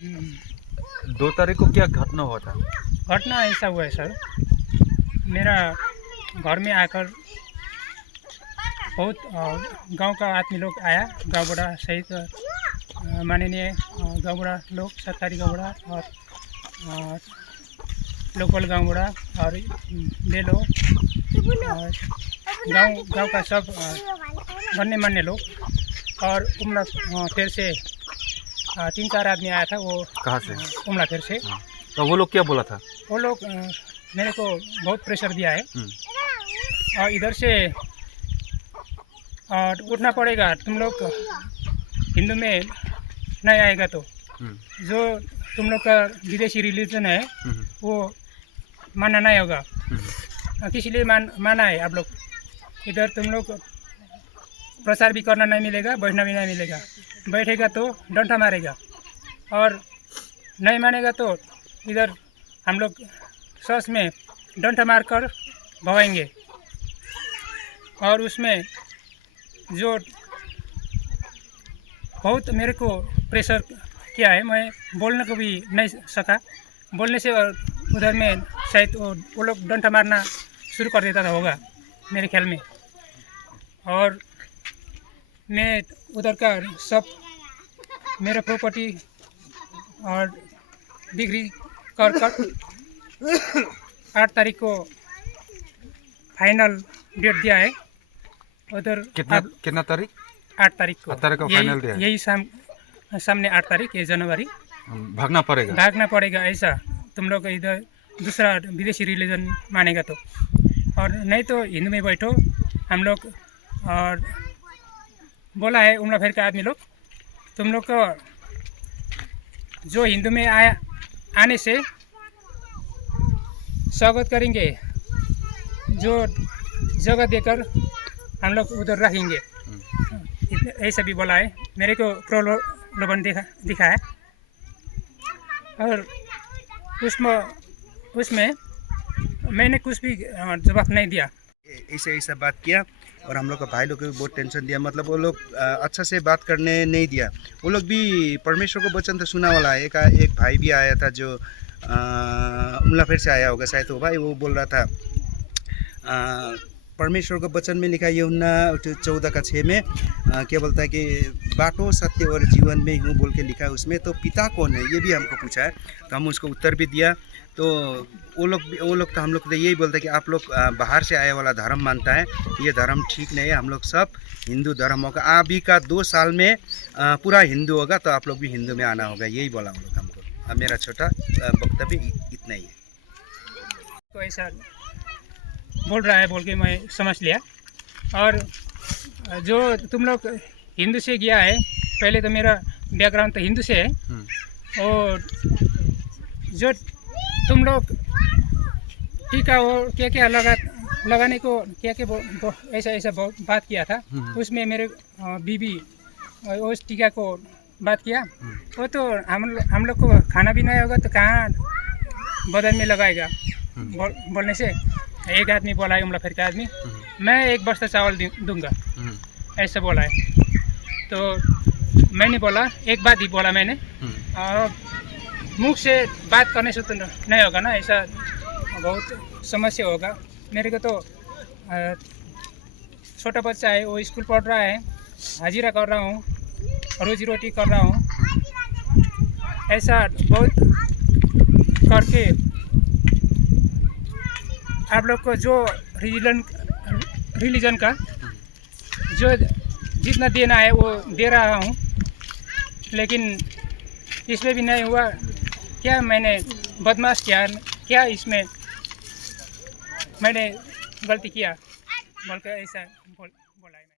2 तारीख को क्या घटना हुआ था? घटना ऐसा हुआ है सर, मेरा घर में आकर बहुत गांव का आदमी लोग आया, गाँव बड़ा सहित माननीय गाँव बड़ा लोग, सरकारी गाँव बड़ा और लोकल गाँव बड़ा और ले लो गांव का सब गण्य मान्य लोग और उमलाखेर से 3-4 आदमी आया था। वो कहाँ से? उमलाखेर से। तो वो लोग क्या बोला था? वो लोग मेरे को बहुत प्रेशर दिया है और इधर से और उठना पड़ेगा, तुम लोग हिंदू में नहीं आएगा तो जो तुम लोग का विदेशी रिलीजन है वो मानना नहीं होगा। किसी लिए माना है आप लोग, इधर तुम लोग प्रचार भी करना नहीं मिलेगा, बैठना भी नहीं मिलेगा। बैठेगा तो डंडा मारेगा और नहीं मानेगा तो इधर हम लोग सच में डंडा मार कर भगाएंगे। और उसमें जो बहुत मेरे को प्रेशर किया है, मैं बोलने को भी नहीं सका। बोलने से उधर में शायद वो लोग डंडा मारना शुरू कर देता था होगा मेरे ख्याल में। और मैं उधर का सब मेरा प्रॉपर्टी और बिक्री कर 8 तारीख को फाइनल डेट दिया है उधर। कितना तारीख? 8 तारीख को। 8 तारीख को फाइनल दिया है। यही सामने 8 तारीख, ये जनवरी। भागना पड़ेगा ऐसा तुम लोग इधर दूसरा विदेशी रिलीजन मानेगा तो, और नहीं तो हिंदू में बैठो हम लोग। और बोला है उमलाखेर के आदमी लोग, तुम लोग को जो हिंदू में आने से स्वागत करेंगे, जो जगह देकर हम लोग उधर रखेंगे, ऐसा भी बोला है। मेरे को प्रलोभन दिखा है और उसमें मैंने कुछ भी जवाब नहीं दिया। ऐसा बात किया और हम लोग का भाई लोग को भी बहुत टेंशन दिया। मतलब वो लोग अच्छा से बात करने नहीं दिया। वो लोग भी परमेश्वर को वचन तो सुना वाला है। एक भाई भी आया था जो उमलाखेर से आया होगा शायद। वो भाई वो बोल रहा था परमेश्वर का वचन में लिखा यूहन्ना 14:6 में क्या बोलता है कि बाटो सत्य और जीवन में हूँ बोल के लिखा है उसमें। तो पिता कौन है ये भी हमको पूछा है, तो हम उसको उत्तर भी दिया। तो वो लोग तो हम लोग तो यही बोलते हैं कि आप लोग बाहर से आया वाला धर्म मानता है, ये धर्म ठीक नहीं है। हम लोग सब हिंदू धर्म होगा, अभी का 2 साल में पूरा हिंदू होगा, तो आप लोग भी हिंदू में आना होगा, यही बोला हम लोग हमको। मेरा छोटा वक्तव्य इतना ही है। तो ऐसा बोल रहा है बोल के मैं समझ लिया। और जो तुम लोग हिंदू से गया है, पहले तो मेरा बैकग्राउंड तो हिंदू से है। और जो तुम लोग टीका हो क्या लगाने को क्या ऐसा बात किया था, उसमें मेरे बीबी उस टीका को बात किया। वो तो हम लोग को खाना भी नहीं होगा तो कहाँ बदन में लगाएगा बोलने से। एक आदमी बोला है उमलाखेर का आदमी, मैं 1 बस्ता चावल दूंगा, ऐसा बोला है। तो मैंने बोला एक बात ही बोला मैंने, मुख से बात करने से तो नहीं होगा ना, ऐसा बहुत समस्या होगा। मेरे को तो छोटा बच्चा है, वो स्कूल पढ़ रहा है, हाजिरा कर रहा हूँ, रोजी रोटी कर रहा हूँ। ऐसा बहुत करके आप लोग को जो रिलीजन का जो जितना देना है वो दे रहा हूँ, लेकिन इसमें भी नहीं हुआ। क्या मैंने बदमाश किया, क्या इसमें मैंने गलती किया बोल कर ऐसा बोला है।